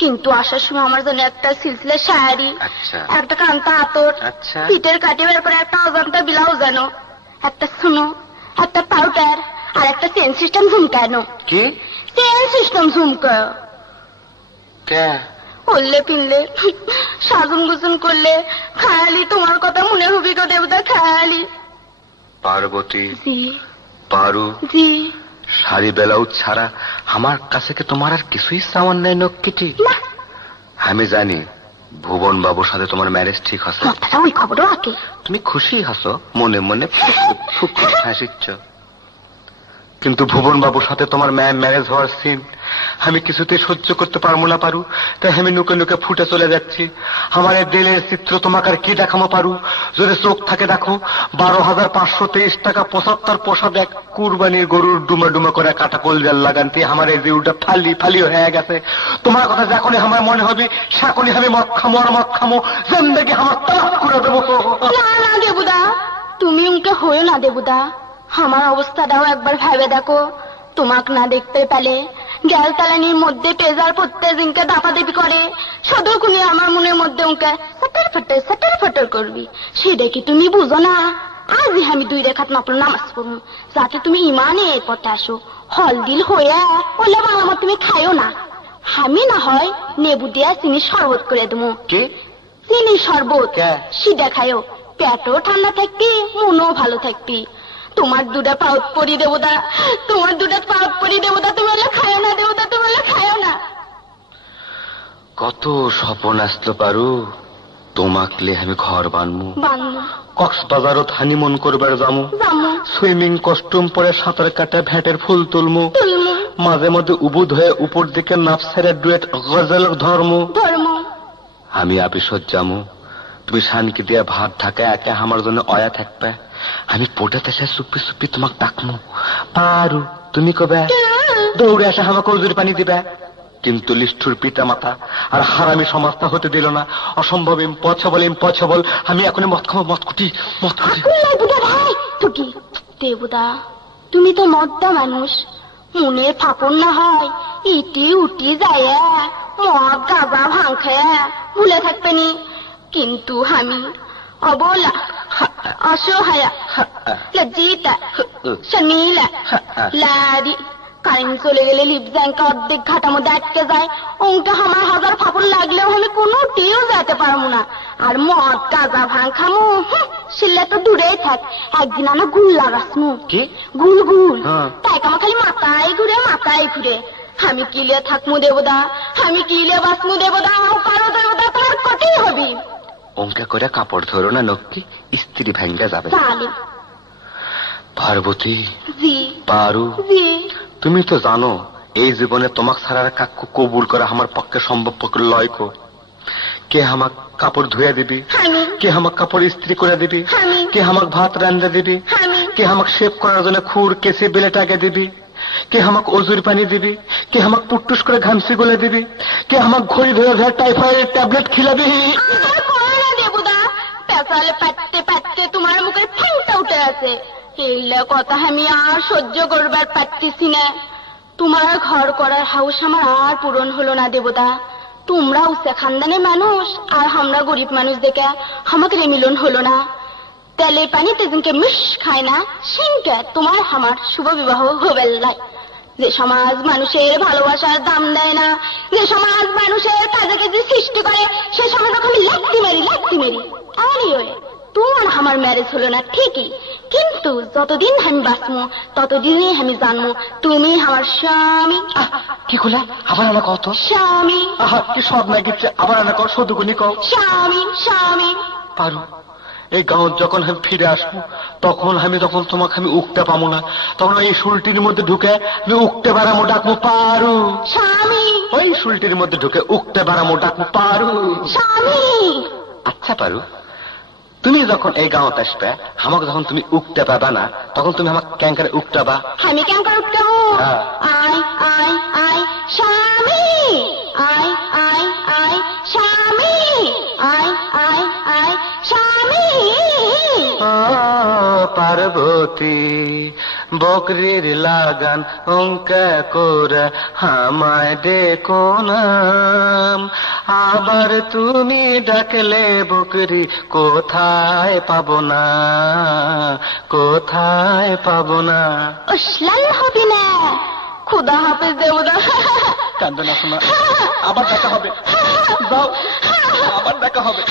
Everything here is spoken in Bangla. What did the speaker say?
কিন্তু আসার সময় আমার জন্য একটা সিলসিলা শাড়ি, আচ্ছা একটা কান্তা আতর, আচ্ছা পিঠের কাটি বের করে একটা অজান্তা ব্লাউজ আনো, একটা সুনো, একটা পাউডার আর একটা চেন সিস্টেম ঝুমকা আনো। কি চেন সিস্টেম ঝুমকা কে পড়লে পিনলে সাজুন গুজুন করলে খায়ালি তোমার কথা মনে হবি গো দেবতা, খায়ালি। পার্বতী জি পারু জি শাড়ি ব্লাউজ ছাড়া আমার কাছে কি তোমার আর কিছুই সামান নাই নক্কিটি? না, আমি জানি ভুবন বাবুর সাথে তোমার ম্যারেজ ঠিক হচ্ছে। কথাটা ওই খবরও আগে। তুমি খুশি হাসো, মনে মনে ফুক হাসিচ্ছ, কিন্তু ভুবন বাবুর সাথে তোমার ম্যারেজ হওয়ার সিন আমি কিছুতেই সহ্য করতে পারবো না পারু। তাই আমি নুকে নুকে ফুটে চলে যাচ্ছি। আমার এই দিলের চিত্র তোমাকে আর কি দেখামো পারু? যদি চোখ থাকে দেখো 12,523 টাকা 75 পয়সা দেখ কুরবানির গরুর ডুমা ডুমা করে কাটা কলজাল লাগানতে আমার এই জিউটা ফালি ফালি হয়ে গেছে। তোমার কথা যখনই আমার মনে হবে সেখনই আমি মদ খামো আর মদ খামো, জিন্দেগি আমার তালাক করে দেবো। না না দেবুদা, তুমি উনকে হয়ে না দেবুদা, আমার অবস্থাটাও একবার ভেবে দেখো। তোমাক না দেখতে পেলে গ্যাস তালানির মধ্যে পেজার পড়তে জিনকে দাপাদাপি করে সদরকুনি আমার মনের মধ্যে উনকে সাটার ফাটার করবি, সেটা কি তুমি বুঝো না? আজই আমি 2 রেখাত নফল নামাজ পড়বো, যাতে তুমি ইমানে এর পথে আসো। হল দিল হয়ে বললে বাংলা তুমি খাইও না, আমি না হয় নেবু দিয়া চিনি শরবত করে দেবো। কি চিনি শরবত কে? সিদা খায়ও, পেটও ঠান্ডা থাকবি, মনও ভালো থাকবি। তোমার 2টা পাউট পরি দেবতা, তোমার 2টা পাউট পরি দেবতা, তুমি হলে খায়ও না দেবতা, তুমি হলে খায়ও না। কত স্বপন আসলো পারু, তোমাকলে আমি ঘর বানমু, বানু কক্সবাজারত হানিমুন করবার যামু, জামু সুইমিং কস্টিউম পরে সাঁতার কাটে ভ্যাটের ফুল তুলমু, তুলমু মাঝে মধ্যে উবুদ হয়ে উপর দিকে নাফসের ডুয়েট গজল ধর্মু। ধর্ম আমি আপিসত যামু, তুমি শানকি দিয়া ভাত ঢাকা একে আমার জন্য অয়া থাকবে। আমি পোটাতে সে চুপি চুপি তোমাক ডাকমু, পারু তুমি কবে দৌড়ে আসে আমাকে উজুর পানি দিবে। কিন্তু লিষ্ঠুর পিতা মাতা আর হারামি সমাজটা হতে দিল না। অসম্ভব, ইম্পসিবল। আমি এখন মদ খাবো, মদকুটি। দেবুদা ভাই তুকি দেবুদা, তুমি তো মদ্দা মানুষ, মনে ফাপন না হয় ইটি উটি যায় মদ গাঁজা ভাং খায় ভুলে থাকবে নি। কিন্তু আমি অবলা, অসহায়া, লজ্জিতা, শর্মিলা, লারি কারেন্ট চলে গেলে লিপ ব্যাংকে অর্ধেক ঘাটার মধ্যে আটকে যায়। ওকে আমার 1000 ফাপড় লাগলেও আমি কোনো টিও যেতে পারবো না। আর মদ গাঁজা ভাং খামু শিল্লে তো দূরেই থাক। একদিন আমি গুল লাগাসমু, কি গুল গুল, হ্যাঁ। তাই আমার খালি মাথায় ঘুরে। আমি কিলে থাকমু দেবদা, আমি কিলে বাসমু দেবদা, আমার পারো দেবদা, তোমার কটেই হবি। অঙ্কা করে কাপড় ধরো না নক্কি, স্ত্রী ভেঙ্গে যাবে। চালি পার্বতী জি পারু, জি তুমি তো জানো এই জীবনে তোমাক ছাড়া কাকু কবুল করা আমার পক্ষে সম্ভব লয় কো। কে আমাক কাপড় ধুয়ে দিবি, আমি কে আমাক কাপড় ইস্ত্রি করে দিবি, আমি কে আমাক ভাত রান্ধে দিবি, আমি কে আমাক শেভ করার জন্য খুর কেসে বেলেটাকে দিবি, কে আমাক অজুর পানি দিবি, কে আমাক পুট্টুস করে ঘামসি গলে দিবি, কে আমাক ঘড়ি ধরে টাইফয়েড ট্যাবলেট খিলাবি। আর করো না দেবুদা, পেছালে পাটতে তোমার মুখের ফেংটা উঠে আছে। এইলা কথা আমি আর সহ্য করবার পারতেছি না। তোমার ঘর করার হাউস আমার আর পূরণ হলো না দেবতা। তোমরা উচ্চ খানদানের মানুষ আর আমরা গরিব মানুষ দেখে আমাকে মিলন হলো না। তেলের পানিতে যেনকে মিশ খায় না সিনকে তোমার আমার শুভ বিবাহ হবে লাই। যে সমাজ মানুষের ভালোবাসার দাম দেয় না, যে সমাজ মানুষের কাজে কাজে সৃষ্টি করে, সে সমাজ আমি লাত্তি মেরি। আরে তোমার আমার ম্যারেজ হলো না ঠিকই, কিন্তু যতদিন আমি বাঁচবো ততদিনই আমি জানবো তুমি আমার স্বামী। কি করলে আবার আনা কত স্বামী কি সব না গিচ্ছে, আবার আনা কও, সদুগুনি কও। স্বামী পারু এই গাঁও যখন আমি ফিরে আসবো তখন তোমাকে আমি উঠতে পাবো না, তখন ওই শুলটির মধ্যে ঢুকে আমি উঠতে পারামো ডাকবো পারু। স্বামী ওই শুলটির মধ্যে ঢুকে উঠতে পারামো ডাকবো পারু। স্বামী আচ্ছা পারু, তুমি যখন এই গাঁওতে আসবে আমাকে যখন তুমি উঠতে পাবা না তখন তুমি আমাকে ক্যাঙ্কারে উঠতেবা। আমি কেন করে উঠতে হ্যাঁ। আই স্বামী, আই স্বামী, আই স্বামী। পার্বতী বকরির লাগান অঙ্কা করে আমায় ডেকো নাম। আবার তুমি ডাকলে বকরি কোথায় পাবো না, কোথায় পাবো না। উসলান হবি না। খুদা হাফেজ দেবদা। কান্দো না শোনা, আবার দেখা হবে, যাও, আবার দেখা হবে।